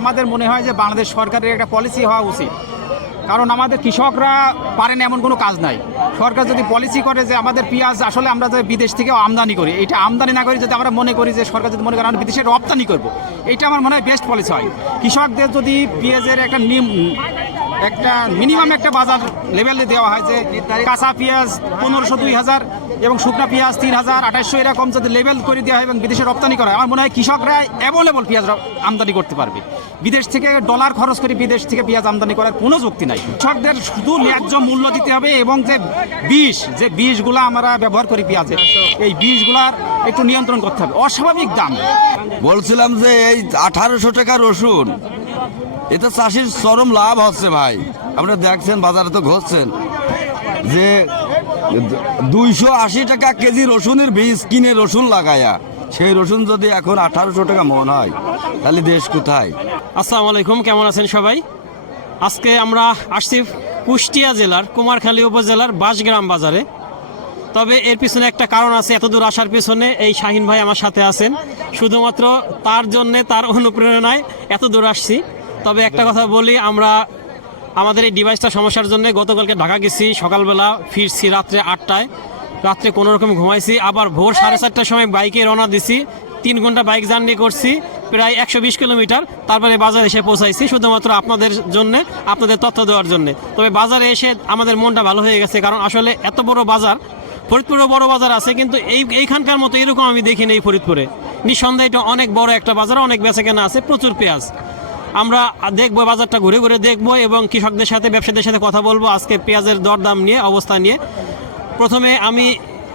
আমাদের মনে হয় যে বাংলাদেশ সরকারের একটা পলিসি হওয়া উচিত। কারণ আমাদের কৃষকরা পারেন এমন কোনো কাজ নাই। সরকার যদি পলিসি করে যে আমাদের পেঁয়াজ আসলে আমরা যে বিদেশ থেকে আমদানি করি, এটা আমদানি না করি যদি আমরা মনে করি যে সরকার যদি মনে করে আমরা বিদেশে রপ্তানি করব, এটা আমার মনে হয় বেস্ট পলিসি হয়। কৃষকদের যদি পেঁয়াজের একটা নিম, একটা মিনিমাম একটা বাজার লেভেলে দেওয়া হয় যে কাঁচা পেঁয়াজ পনেরোশো, দুই হাজার এবং শুকনা পেঁয়াজ তিন হাজার, আঠাশশো এরকম যদি লেভেল করে দেওয়া হয় এবং বিদেশে রপ্তানি করা হয়, আমার মনে হয় কৃষকরা অ্যাভেলেবল পেঁয়াজ আমদানি করতে পারবে। বিদেশ থেকে ডলার খরচ করে বিদেশ থেকে পেঁয়াজ আমদানি করার কোনো যুক্তি নাই। কৃষকদের শুধু ন্যায্য মূল্য দিতে হবে এবং যে বিষ, যে বিষগুলো আমরা ব্যবহার করি পেঁয়াজে, এই বিষগুলার একটু নিয়ন্ত্রণ করতে হবে। অস্বাভাবিক দাম। বলছিলাম যে এই আঠারোশো টাকা রসুন এতে চাষির চরম লাভ হচ্ছে ভাই। আপনারা দেখছেন, বাজারে তো ঘষছেন যে দুইশো আশি টাকা কেজি রসুনের বীজ কিনে রসুন লাগায়া, সেই রসুন যদি এখন আঠারোশো টাকা মন হয়, তাহলে দেশ কোথায়? আসসালামু আলাইকুম, কেমন আছেন সবাই? আজকে আমরা আসছি কুষ্টিয়া জেলার কুমারখালী উপজেলার বাসগ্রাম বাজারে। তবে এর পিছনে একটা কারণ আছে এত দূর আসার পিছনে এই শাহিন ভাই আমার সাথে আছেন। শুধুমাত্র তার জন্যে, তার অনুপ্রেরণায় এত দূর আসছি। তবে একটা কথা বলি, আমরা আমাদের এই ডিভাইসটা সমস্যার জন্য গতকালকে ঢাকা গেছি, সকালবেলা ফিরছি রাত্রে আটটায়। রাত্রে কোনো রকম ঘুমাইছি, আবার ভোর সাড়ে চারটার সময় বাইকে রওনা দিছি। তিন ঘণ্টা বাইক জার্নি করছি। প্রায় একশো বিশ কিলোমিটার তারপরে বাজারে এসে পৌঁছাইছি, শুধুমাত্র আপনাদের জন্য, আপনাদের তথ্য দেওয়ার জন্য। তবে বাজারে এসে আমাদের মনটা ভালো হয়ে গেছে, কারণ আসলে এত বড় বাজার ফরিদপুরও বড় বাজার আছে, কিন্তু এই, এইখানকার মতো এরকম আমি দেখিনি এই ফরিদপুরে। নিঃসন্দেহে এটা অনেক বড় একটা বাজার, অনেক বেচা কেনা আছে, প্রচুর পেঁয়াজ। আমরা দেখব, বাজারটা ঘুরে ঘুরে দেখব এবং কৃষকদের সাথে, ব্যবসায়ীদের সাথে কথা বলব আজকে পেঁয়াজের দরদাম নিয়ে, অবস্থা নিয়ে। প্রথমে আমি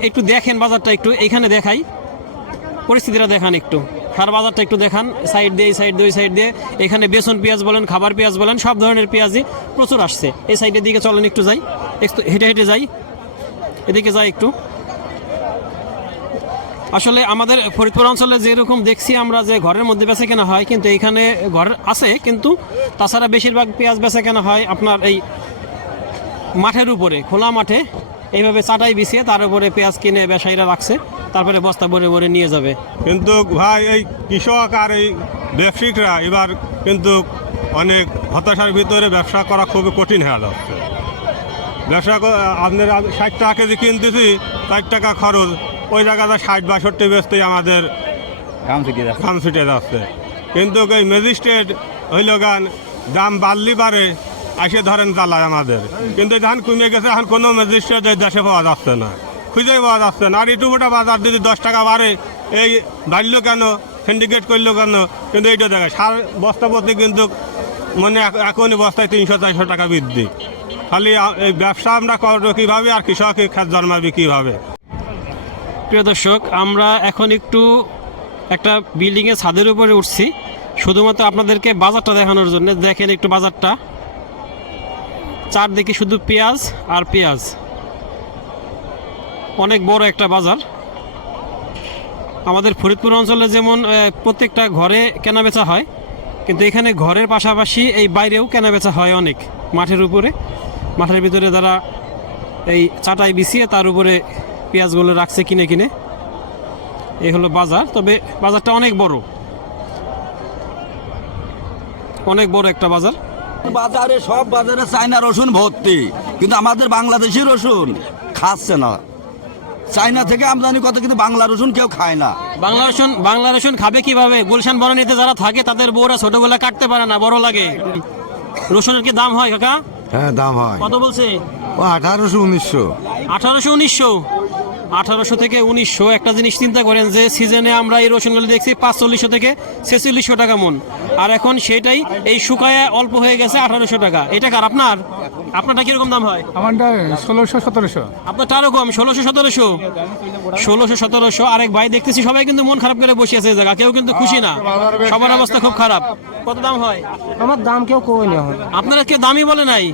একটু দেখেন বাজারটা একটু এইখানে দেখাই। পরিস্থিতিটা দেখান একটু। সার বাজারটা একটু দেখান। সাইড দিয়ে, এই সাইড দিয়ে, ওই সাইড দিয়ে। এখানে বেসন পেঁয়াজ বলেন, খাবার পেঁয়াজ বলেন, সব ধরনের পেঁয়াজই প্রচুর আসছে। এই সাইডের দিকে চলেন, একটু যাই। একটু হেঁটে হেঁটে যাই। এদিকে যাই একটু। আসলে আমাদের ফরিদপুর অঞ্চলে যেরকম দেখছি আমরা যে ঘরের মধ্যে বেচা কেনা হয়, কিন্তু এখানে ঘর আছে, কিন্তু তাছাড়া বেশিরভাগ পেঁয়াজ বেচা কেনা হয় আপনার এই মাঠের উপরে, খোলা মাঠে। এইভাবে চাটাই বিছিয়ে তার উপরে পেঁয়াজ কিনে ব্যবসায়ীরা রাখছে তারপরে বস্তা ভরে ভরে নিয়ে যাবে। কিন্তু ভাই এই কৃষক আর এই ব্যবসায়িকরা এবার কিন্তু অনেক হতাশার ভিতরে ব্যবসা করা খুবই কঠিন হয়ে যাচ্ছে। ব্যবসা আপনার ষাট টাকা কেজি কিনতেছি ষাট টাকা খরচ ওই জায়গাটা ষাট বাষট্টি বেচতেই আমাদের কাম ছুটে যাচ্ছে। কিন্তু এই ম্যাজিস্ট্রেট হইল গান দাম বাড়লি পারে এসে ধরেন জ্বালায় আমাদের। কিন্তু ধান কমে গেছে, এখন কোনো ম্যাজিস্ট্রেট দেশে পাওয়া যাচ্ছে না। খুঁজে পাওয়া যাচ্ছে না। আর ইটুকুটা বাজার যদি দশ টাকা বাড়ে, এই বাড়লো কেন? সিন্ডিকেট করল কেন? কিন্তু এইটা দেখা, সার বস্তা প্রতি কিন্তু মানে এখ- এখনই বস্তায় তিনশো, চারশো টাকা বৃদ্ধি। খালি এই ব্যবসা আমরা করব কীভাবে আর কৃষক খেত জন্মাবে কীভাবে? প্রিয় দর্শক, আমরা এখন একটু একটা বিল্ডিংয়ের ছাদের উপরে উঠছি। শুধুমাত্র আপনাদেরকে বাজারটা দেখানোর জন্য। দেখেন একটু বাজারটা। চারদিকে শুধু পেঁয়াজ আর পেঁয়াজ। অনেক বড় একটা বাজার। আমাদের ফরিদপুর অঞ্চলে যেমন প্রত্যেকটা ঘরে কেনাবেচা হয়, কিন্তু এখানে ঘরের পাশাপাশি এই বাইরেও কেনাবেচা হয় অনেক। মাঠের উপরে। মাঠের ভিতরে তারা এই চাটাই বিছিয়ে তার উপরে পেঁয়াজগুলো রাখছে কিনে কিনে। এই হলো বাজার, তবে বাজারটা অনেক বড়। অনেক বড় একটা বাজার। বাজারে সব বাজারে চায়না রসুন ভর্তি। কিন্তু আমাদের বাংলাদেশি রসুন খাচ্ছে না। চায়না থেকে আমদানি কত কিন্তু বাংলা রসুন কেউ খায় না। বাংলা রসুন বাংলা রসুন খাবে কীভাবে? গুলশান বরণীতে যারা থাকে তাদের বউরা ছোটগুলা কাটতে পারে না বড় লাগে। রসুনের কি দাম হয় কাকা? হ্যাঁ দাম হয়। কত বলছে? ও আঠারোশো উনিশশো। আঠারোশো উনিশশো। আঠারোশো থেকে উনিশশো একটা জিনিস চিন্তা করেন যে সিজনে আমরা এই রসুনগুলো দেখছি পাঁচচল্লিশশো থেকে ছেচল্লিশশো টাকা মন। আর এখন সেটাই এই শুকায় অল্প হয়ে গেছে আঠারোশো টাকা। এটা কার আপনার? আপনারটা কীরকম দাম হয়? আমারটা ষোলোশো সতেরোশো। আপনারটা আরও কম ষোলোশো সতেরোশো। ষোলোশো সতেরোশো আরেক ভাই দেখতেছি সবাই কিন্তু মন খারাপ করে বসে আছে এই জায়গা কেউ কিন্তু খুশি না। সবার অবস্থা খুব খারাপ। কত দাম হয়? আমার দাম কেউ কই না। আপনারা কেউ দামই বলে নাই?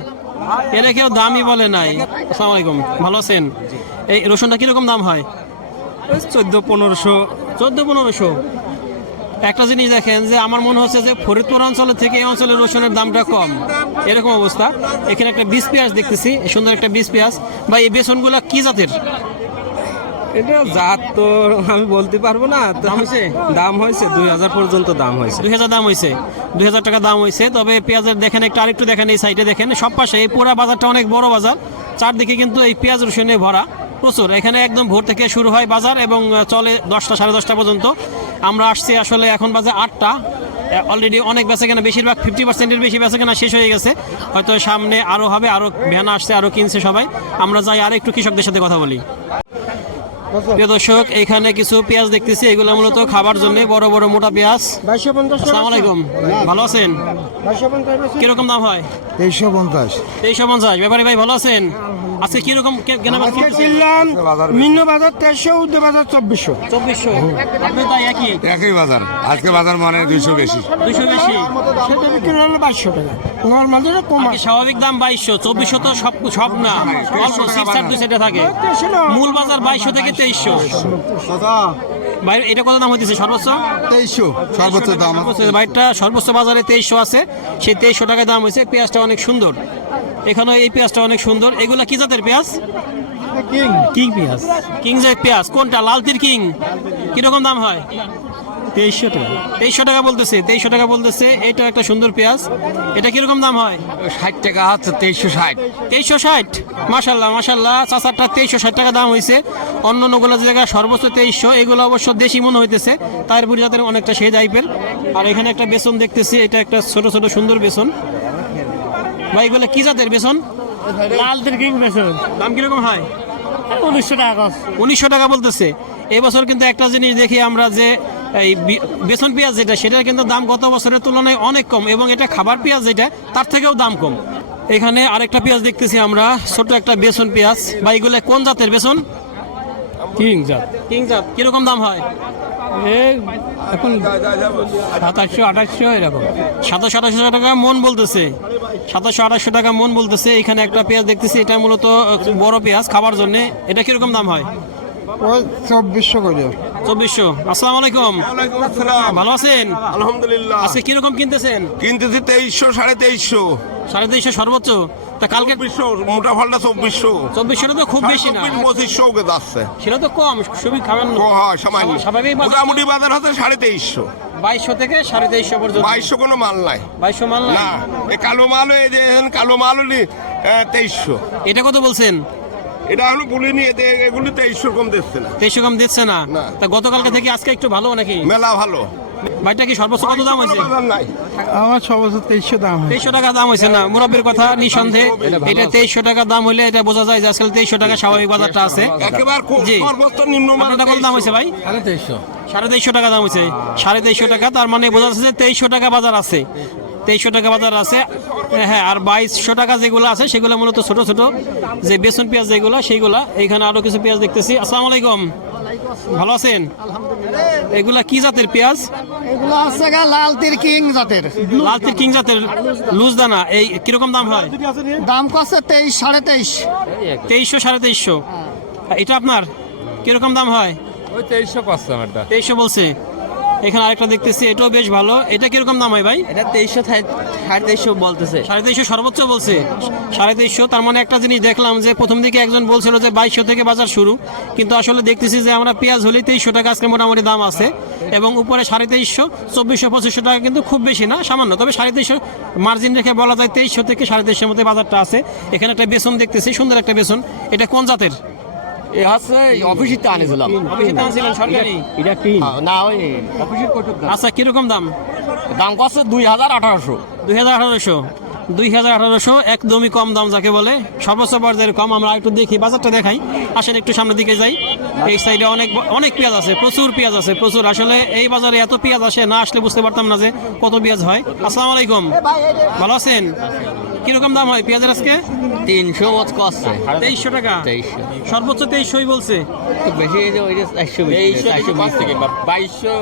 এরা কেউ দামই বলে নাই। আসসালামু আলাইকুম। ভালো আছেন? এই রসুনটা কীরকম দাম হয়? চোদ্দ পনেরোশো। চোদ্দ পনেরোশো। একটা জিনিস দেখেন যে আমার মনে হচ্ছে যে ফরিদপুর অঞ্চলের থেকে এই অঞ্চলের রসুনের দামটা কম। এরকম অবস্থা। এখানে একটা বিষ পেঁয়াজ দেখতেছি সুন্দর একটা বিষ পেঁয়াজ। বা এই বেসনগুলো কি জাতের? এটা জাত তো আমি বলতে পারব না। দাম হয়েছে? দাম হয়েছে দুই হাজার পর্যন্ত দাম হয়েছে। দুই হাজার দাম হয়েছে। দুই হাজার টাকা দাম হয়েছে। তবে পেঁয়াজের দেখেন একটু আরেকটু দেখেন এই সাইডে দেখেন। সব পাশে এই পুরা বাজারটা অনেক বড় বাজার। চারদিকে কিন্তু এই পেঁয়াজ রসুনে ভরা। প্রচুর। এখানে একদম ভোর থেকে শুরু হয় বাজার এবং চলে দশটা সাড়ে দশটা পর্যন্ত। আমরা আসছি আসলে এখন বাজে আটটা। অলরেডি অনেক বেচা কেনা বেশিরভাগ ফিফটি পার্সেন্টের বেশি বেচা কেনা শেষ হয়ে গেছে। হয়তো সামনে আরও হবে আরও ভ্যান আসছে আরও কিনছে সবাই। আমরা যাই আর একটু কৃষকদের সাথে কথা বলি। প্রিয় দর্শক এখানে কিছু পেঁয়াজ দেখতেছি। এগুলো মূলত খাবার জন্য বড় বড় মোটা পেঁয়াজ। আসসালামু আলাইকুম। ভালো আছেন? কীরকম দাম হয়? তেইশশো পঞ্চাশ। তেইশশো পঞ্চাশ। ব্যাপারী ভাই ভালো আছেন? আজকে কীরকম কে- কেনা বেচা কিনলাম মিন্ন বাজার তেইশশো উদ্যোগ বাজার চব্বিশশো। চব্বিশশো। আপনি তাই একই? একই বাজার। আজকে বাজার মানে দুইশো বেশি। দুইশো বেশি? সেটা বিক্রি হলো বাইশশো টাকা। নর্মাল কম স্বাভাবিক দাম বাইশশো চব্বিশশো তো সব সব না। অল্প দুই সাইডে থাকে। মূল বাজার বাইশশো থেকে তেইশশো। ভাই এটা কত দাম হইতেছে? সর্বোচ্চ? তেইশশো। সর্বোচ্চ দাম বাইরটা সর্বোচ্চ বাজারে তেইশশো আছে। সেই তেইশশো টাকায় দাম হয়েছে পেঁয়াজটা অনেক সুন্দর। এখানে এই পেঁয়াজটা অনেক সুন্দর। এগুলা কি জাতের পেঁয়াজ? কিং কিং পেঁয়াজ। কিং জাতের পেঁয়াজ। কোনটা? লালতির কিং। কীরকম দাম হয়? তেইশশো টাকা। তেইশশো টাকা বলতেছে তেইশশো টাকা বলতেছে। এটা একটা সুন্দর পেঁয়াজ। এটা কীরকম দাম হয়? ষাট টাকা হচ্ছে তেইশশো ষাট। তেইশশো ষাট? মাসাল্লাহ মাসাল্লাহ চাচারটা তেইশশো ষাট টাকা দাম হয়েছে অন্য অন্যগুলো জায়গায় সর্বোচ্চ তেইশশো এগুলো অবশ্য দেশি মনে হইতেছে। তারপরে জাতের অনেকটা সেই টাইপের আর এখানে একটা বেসন দেখতেছি। এটা একটা ছোট ছোট সুন্দর বেসন। ভাই এগুলো কি জাতের বেসন লাল কিং বেসন দাম কীরকম হয়? উনিশশো টাকা উনিশশো টাকা বলতেছে। এবছর কিন্তু একটা জিনিস দেখি আমরা যে এই বেসন পেঁয়াজ যেটা সেটার কিন্তু দাম গত বছরের তুলনায় অনেক কম এবং এটা খাবার পেঁয়াজ যেটা তার থেকেও দাম কম। এখানে আরেকটা পেঁয়াজ দেখতেছি আমরা ছোট একটা বেসন পেঁয়াজ। বা এগুলো কোন জাতের বেসন? কিং জাত। কিং জাত। কীরকম দাম হয়? এখন সাতাশশো আঠাশশো এরকম। সাতাশশো আঠাশশো টাকা মন বলতেছে। সাতাশশো আঠাশশো টাকা মন বলতেছে। এখানে একটা পেঁয়াজ দেখতেছি এটা মূলত বড় পেঁয়াজ খাবার জন্য। এটা কীরকম দাম হয়? ওই চব্বিশশো করে। চব্বিশশো। আসসালামু আলাইকুম। ভালো আছেন? আলহামদুলিল্লাহ। আজকে কীরকম কিনতেছেন? কিনতেছি তেইশশো সাড়ে তেইশশো। সাড়ে তেইশশো সর্বোচ্চ? তা কালকে চব্বিশশো মোটা ফলটা চব্বিশশো। চব্বিশশোটা তো খুব বেশি না। পঁচিশশো কে যাচ্ছে। সেটা তো কম খুবই খাবেন হয় সামান্য। স্বাভাবিক মোটামুটি বাজার হচ্ছে সাড়ে তেইশশো। বাইশশো থেকে সাড়ে তেইশশো পর্যন্ত। বাইশশো কোনো মাল নাই। বাইশশো মাল না এই কালো মাল এই যে কালো মাল হলি তেইশশো। এটা কত বলছেন? এটা এখনও বলিনি এতে এগুলি তেইশশো কম দিচ্ছে না। তেইশশো কম দিচ্ছে না। তা গতকালকে থেকে আজকে একটু ভালো নাকি? মেলা ভালো। ভাইটা কি সর্বোচ্চ কত দাম হয়েছে? আমার বছর তেইশশো দাম তেইশশো টাকা দাম হয়েছে না? মুরব্বীর কথা নিঃসন্দেহে এটা তেইশশো টাকা দাম হলে এটা বোঝা যায় যে আজকাল তেইশশো টাকা স্বাভাবিক বাজারটা আছে। জি। সর্বোচ্চ মান আপনারটা কত দাম হয়েছে ভাই? সাড়ে তেইশশো। সাড়ে তেইশশো টাকা দাম হয়েছে। সাড়ে তেইশশো টাকা তার মানে বোঝা যাচ্ছে যে তেইশশো টাকা বাজার আছে। তেইশশো টাকা বাজার আছে। হ্যাঁ আর বাইশশো টাকা যেগুলো আছে সেগুলো মূলত ছোট ছোট। যে বেসন পেঁয়াজ যেগুলো সেইগুলা। এইখানে আরও কিছু পেঁয়াজ দেখতেছি। আসসালামু আলাইকুম। ভালো আছেন? এগুলা কি জাতের পেঁয়াজ? এগুলো আছে গা লাল কিং জাতের। লাল তির কিং জাতের লুজ দানা এই কীরকম দাম হয়? দাম কত তেইশ সাড়ে তেইশ। তেইশশো সাড়ে তেইশশো। এটা আপনার কীরকম দাম হয়? ওই তেইশশো পাঁচশো তেইশশো বলছে। এখানে আরেকটা দেখতেছি এটাও বেশ ভালো। এটা কীরকম দাম হয় ভাই? এটা তেইশশো সাড়ে তেইশশো বলতেছে। সাড়ে তেইশশো সর্বোচ্চ বলছে। সাড়ে তেইশশো তার মানে একটা জিনিস দেখলাম যে প্রথম দিকে একজন বলছিল যে বাইশশো থেকে বাজার শুরু কিন্তু আসলে দেখতেছি যে আমরা পেঁয়াজ হলেই তেইশশো টাকা আজকে মোটামুটি দাম আছে এবং উপরে সাড়ে তেইশশো চব্বিশশো পঁচিশশো টাকা কিন্তু খুব বেশি না সামান্য। তবে সাড়ে তেইশশো মার্জিন রেখে বলা যায় তেইশশো থেকে সাড়ে তেইশশোর মধ্যে বাজারটা আছে। এখানে একটা বেসন দেখতেছি সুন্দর একটা বেসন। এটা কোন জাতের? এ হচ্ছে অফিসির তো আনেছিলাম। অফিসে দাম ছিলেন সরকারি? এটা তিন না ওই অফিসের কটুক আচ্ছা কীরকম দাম? দাম কত দুই হাজার আঠারোশো। দুই হাজার আঠারোশো। দুই হাজার আঠারোশো একদমই কম দাম যাকে বলে। সর্বোচ্চ পর্যায়ের কম আমরা একটু দেখি বাজারটা দেখাই। আসেন একটু সামনের দিকে যাই। এই সাইডে অনেক অনেক পেঁয়াজ আছে প্রচুর পেঁয়াজ আছে প্রচুর। আসলে এই বাজারে এত পেঁয়াজ আসে না আসলে বুঝতে পারতাম না যে কত পেঁয়াজ হয়। আসসালামু আলাইকুম। ভালো আছেন? কীরকম দাম হয় পেঁয়াজের আজকে? তিনশো কষ্ট তেইশশো টাকা? তেইশশো। সর্বোচ্চ তেইশশোই বলছে। বেশি ওই যে চারশো চারশো বিশ থেকে বাইশশো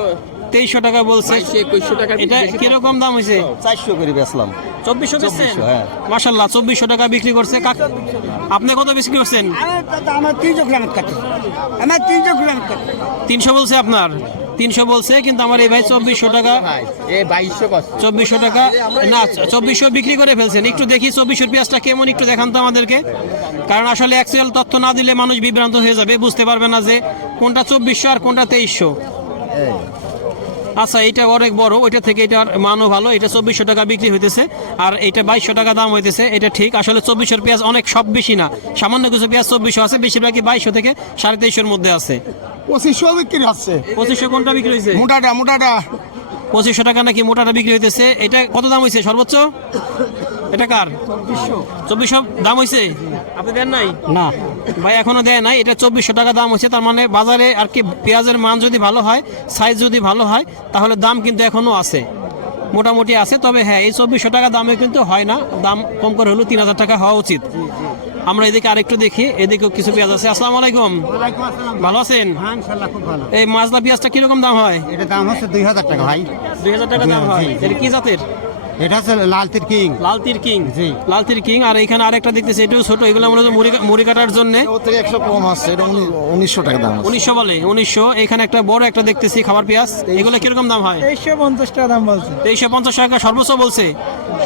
তেইশশো টাকা বলছে। একুশশো টাকা এটা কীরকম দাম হয়েছে? চারশো করে বেচলাম। চব্বিশশো বেচছেন? হ্যাঁ। মাসাল্লাহ চব্বিশশো টাকা বিক্রি করছে। আপনি কত বিক্রি করছেন? আমার তিনশো গ্রাম কাটে। আমার তিনশো তিনশো বলছে আপনার? তিনশো বলছে কিন্তু আমার এই ভাই চব্বিশশো টাকা চব্বিশশো টাকা না চব্বিশশো বিক্রি করে ফেলছেন। একটু দেখি চব্বিশশো পেঁয়াজটা কেমন একটু দেখান তো আমাদেরকে। কারণ আসলে অ্যাকচুয়াল তথ্য না দিলে মানুষ বিভ্রান্ত হয়ে যাবে বুঝতে পারবে না যে কোনটা চব্বিশশো আর কোনটা তেইশশো। আচ্ছা এটা অনেক বড় ওইটা থেকে এটার মানও ভালো এটা চব্বিশশো টাকা বিক্রি হইতেছে আর এটা বাইশশো টাকা দাম হইতেছে এটা ঠিক আসলে চব্বিশশোর পেঁয়াজ অনেক সব বেশি না সামান্য কিছু পেঁয়াজ চব্বিশশো আছে বেশিরভাগই বাইশশো থেকে সাড়ে তেইশশোর মধ্যে আছে। পঁচিশশো বিক্রি হচ্ছে। পঁচিশশো কোনটা বিক্রি হয়েছে মোটাটা মোটাটা। পঁচিশশো টাকা নাকি মোটাটা বিক্রি হইতেছে এটা কত দাম হয়েছে সর্বোচ্চ? এটা কার? চব্বিশশো। দাম হয়েছে আপনি দেন নাই? না। ভাই এখনও দেয় নাই। এটা চব্বিশশো টাকা দাম হচ্ছে তার মানে বাজারে আর কি পেঁয়াজের মান যদি ভালো হয় সাইজ যদি ভালো হয় তাহলে দাম কিন্তু এখনও আছে। মোটামুটি আছে। তবে হ্যাঁ এই চব্বিশশো টাকা দামে কিন্তু হয় না। দাম কম করে হলেও তিন হাজার টাকা হওয়া উচিত। আমরা এদিকে আরেকটু দেখি। এদিকেও কিছু পেঁয়াজ আছে। আসসালামু আলাইকুম। ভালো আছেন? এই মাজলা পেঁয়াজটা কীরকম দাম হয়? এটা দাম হচ্ছে দুই হাজার টাকা ভাই। দুই হাজার টাকা দাম হয়। এটা কি জাতের? এটা হচ্ছে লাল তির কিং। লাল তীর কিং। জি। লাল তীর কিং আর এখানে আরেকটা দেখতেছি এটাও ছোট এগুলো মনে হচ্ছে মুড়ি মুড়ি কাটার জন্য। ওর থেকে একশো কম আছে এটা উনিশশো টাকা দাম উনিশশো বলে উনিশশো। এখানে একটা বড় একটা দেখতেছি খাবার পেঁয়াজ। এগুলো কীরকম দাম হয়? তেইশশো পঞ্চাশ টাকা দাম বলছে। তেইশশো পঞ্চাশ টাকা সর্বোচ্চ বলছে।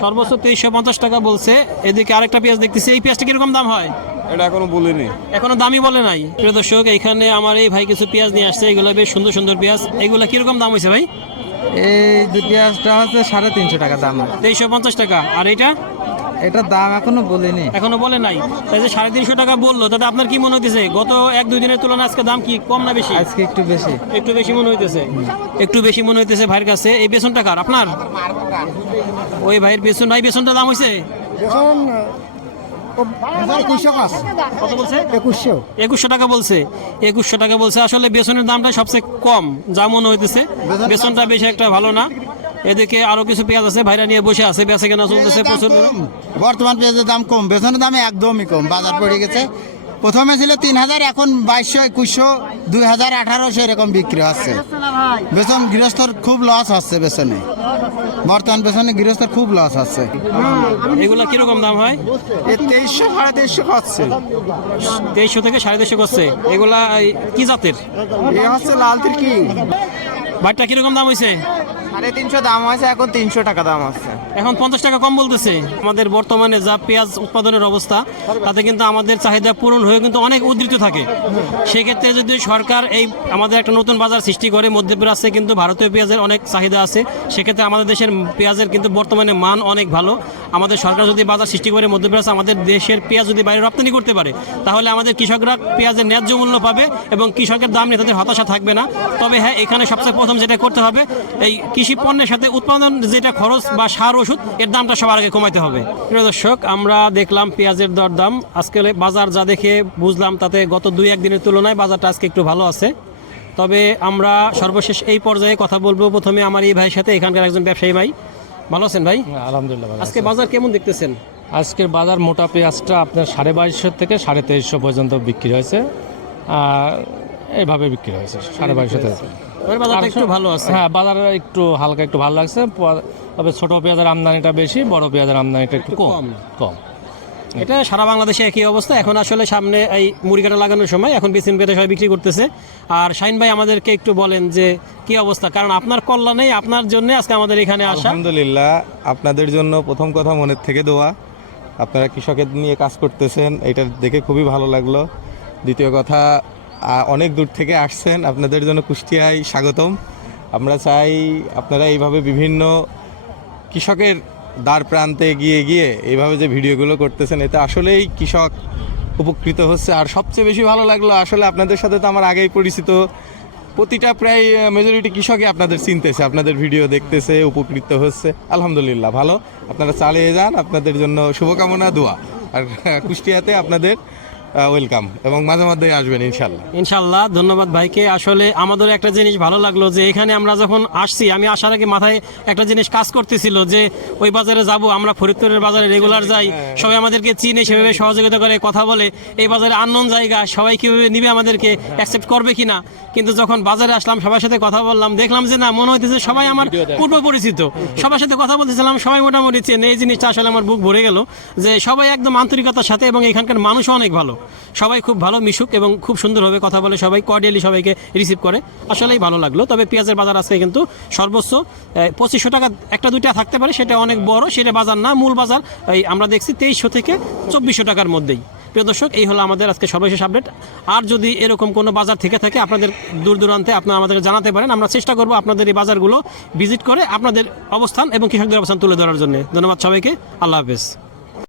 সর্বোচ্চ তেইশশো পঞ্চাশ টাকা বলছে। এদিকে আরেকটা পেঁয়াজ দেখতেছি এই পেঁয়াজটা কীরকম দাম হয়? এটা এখনও বলিনি। এখনও দামই বলে নাই। প্রিয় দর্শক এখানে আমার এই ভাই কিছু পেঁয়াজ নিয়ে আসছে এগুলো বেশ সুন্দর সুন্দর পেঁয়াজ। এগুলো কীরকম দাম হয়েছে ভাই? এই যে পেঁয়াজটা হচ্ছে সাড়ে তিনশো টাকা দাম তেইশশো পঞ্চাশ টাকা। আর এটা? এটার দাম এখনও বলিনি। এখনও বলে নাই। তাই যে সাড়ে তিনশো টাকা বলল তাতে আপনার কি মনে হইতেছে? গত এক দুই দিনের তুলনায় আজকে দাম কি কম না বেশি? আজকে একটু বেশি। একটু বেশি মনে হইতেছে। একটু বেশি মনে হইতেছে ভাইয়ের কাছে। এই বেসনটা কার? আপনার? ওই ভাইয়ের বেসন। ভাই বেসনটা দাম হয়েছে কত বলছে? একুশশো। একুশশো টাকা বলছে। একুশশো টাকা বলছে। আসলে বেসনের দামটা সবচেয়ে কম যা মনে হইতেছে। বেসনটা বেশি একটা ভালো না। এদিকে আরও কিছু পেঁয়াজ আছে ভাইরা নিয়ে বসে আছে বেচা কেনা চলতেছে প্রচুর। বর্তমান পেঁয়াজের দাম কম। বেসনের দাম একদমই কম। বাজার পড়ে গেছে। প্রথমে ছিল তিন হাজার এখন বাইশশো একুশশো দুই হাজার আঠারোশো এরকম বিক্রি হচ্ছে। বেতন গৃহস্থর খুব লস হচ্ছে বেতনে বর্তমান বেতনে গৃহস্থর খুব লস হচ্ছে। এগুলা কীরকম দাম হয়? তেইশশো সাড়ে তেইশশো হচ্ছে। তেইশশো থেকে সাড়ে তেইশশো করছে। এগুলা কি জাতের? এ হচ্ছে লাল কি। কীরকম দাম হয়েছে সাড়ে তিনশো দাম এখন তিনশো টাকা দাম আছে এখন পঞ্চাশ টাকা কম বলতেছে। আমাদের বর্তমানে যা পেঁয়াজ উৎপাদনের অবস্থা তাতে কিন্তু আমাদের চাহিদা পূরণ হয়ে কিন্তু অনেক উদ্ধৃত থাকে। সেক্ষেত্রে যদি সরকার এই আমাদের একটা নতুন বাজার সৃষ্টি করে মধ্যপ্রাচ্যে কিন্তু ভারতীয় পেঁয়াজের অনেক চাহিদা আছে সেক্ষেত্রে আমাদের দেশের পেঁয়াজের কিন্তু বর্তমানে মান অনেক ভালো। আমাদের সরকার যদি বাজার সৃষ্টি করে মধ্যপ্রাচ্যে আমাদের দেশের পেঁয়াজ যদি বাইরে রপ্তানি করতে পারে তাহলে আমাদের কৃষকরা পেঁয়াজের ন্যায্য মূল্য পাবে এবং কৃষকের দাম নিয়ে তাদের হতাশা থাকবে না। তবে হ্যাঁ এখানে সবচেয়ে প্রথম যেটা করতে হবে এই কৃষি পণ্যের সাথে উৎপাদন যেটা খরচ বা সার ওষুধ এর দামটা সবার আগে কমাইতে হবে। প্রিয় দর্শক আমরা দেখলাম পেঁয়াজের দরদাম। আজকে বাজার যা দেখে বুঝলাম তাতে গত দুই একদিনের তুলনায় বাজারটা আজকে একটু ভালো আছে। তবে আমরা সর্বশেষ এই পর্যায়ে কথা বলব। প্রথমে আমার এই ভাইয়ের সাথে এখানকার একজন ব্যবসায়ী ভাই। ভালো আছেন ভাই? আলহামদুলিল্লাহ আজকে বাজার কেমন দেখতেছেন? আজকের বাজার মোটা পেঁয়াজটা আপনার সাড়ে বাইশশো থেকে সাড়ে তেইশশো পর্যন্ত বিক্রি হয়েছে। এইভাবে বিক্রি হয়েছে সাড়ে বাইশশো থেকে। একটু ভালো আছে। হ্যাঁ বাজার একটু হালকা একটু ভালো লাগছে। তবে ছোট পেঁয়াজের আমদানিটা বেশি বড় পেঁয়াজের আমদানিটা একটু একটু কম। কম। এটা সারা বাংলাদেশে একই অবস্থা। এখন আসলে সামনে এই মুড়ি কাটা লাগানোর সময় এখন বেসিন পেতে সবাই বিক্রি করতেছে। আর শাইন ভাই আমাদেরকে একটু বলেন যে কি অবস্থা? কারণ আপনার কল্যাণে আপনার জন্য আজকে আমাদের এখানে আসা। আলহামদুলিল্লাহ আপনাদের জন্য প্রথম কথা মনের থেকে দোয়া। আপনারা কৃষকের নিয়ে কাজ করতেছেন এটা দেখে খুবই ভালো লাগল। দ্বিতীয় কথা অনেক দূর থেকে আসছেন। আপনাদের জন্য কুষ্টিয়ায় স্বাগতম। আমরা চাই আপনারা এইভাবে বিভিন্ন কৃষকের দ্বার প্রান্তে গিয়ে গিয়ে এইভাবে যে ভিডিওগুলো করতেছেন, এতে আসলেই কৃষক উপকৃত হচ্ছে। আর সবচেয়ে বেশি ভালো লাগল আসলে আপনাদের সাথে তো আমার আগেই পরিচিত। প্রতিটা প্রায় মেজরিটি কৃষকই আপনাদের চিনতেছে, আপনাদের ভিডিও দেখতেছে, উপকৃত হচ্ছে। আলহামদুলিল্লাহ, ভালো। আপনারা চালিয়ে যান, আপনাদের জন্য শুভকামনা, দোয়া। আর কুষ্টিয়াতে আপনাদের ওয়েলকাম এবং মাঝে মধ্যে আসবেন ইনশাল্লাহ ইনশাল্লাহ ধন্যবাদ ভাইকে। আসলে আমাদের একটা জিনিস ভালো লাগল যে এখানে আমরা যখন আসছি আমি আসার আগে মাথায় একটা জিনিস কাজ করতেছিল যে ওই বাজারে যাব আমরা ফরিদপুরের বাজারে রেগুলার যাই সবাই আমাদেরকে চিনে সেভাবে সহযোগিতা করে কথা বলে এই বাজারে আননোন জায়গা সবাই কীভাবে নিবে আমাদেরকে অ্যাকসেপ্ট করবে কিনা? কিন্তু যখন বাজারে আসলাম সবার সাথে কথা বললাম দেখলাম যে না মনে হইতেছে সবাই আমার পূর্ব পরিচিত। সবার সাথে কথা বলতেছিলাম সবাই মোটামুটি চেনে। এই জিনিসটা আসলে আমার বুক ভরে গেল যে সবাই একদম আন্তরিকতার সাথে এবং এখানকার মানুষও অনেক ভালো। সবাই খুব ভালো মিশুক এবং খুব সুন্দরভাবে কথা বলে, সবাই কর্ডিয়ালি সবাইকে রিসিভ করে। আসলেই ভালো লাগল। তবে পেঁয়াজের বাজার আজকে কিন্তু সর্বোচ্চ পঁচিশশো টাকা একটা দুইটা থাকতে পারে, সেটা অনেক বড়, সেটা বাজার না, মূল বাজার। এই আমরা দেখছি তেইশশো থেকে চব্বিশশো টাকার মধ্যেই। প্রিয় দর্শক, এই হলো আমাদের আজকে সর্বশেষ আপডেট আর যদি এরকম কোনো বাজার থেকে থাকে, আপনাদের দূর দূরান্তে আপনারা আমাদেরকে জানাতে পারেন। আমরা চেষ্টা করব আপনাদের এই বাজারগুলো ভিজিট করে আপনাদের অবস্থান এবং কৃষকদের অবস্থান তুলে ধরার জন্য। ধন্যবাদ সবাইকে। আল্লাহ হাফেজ।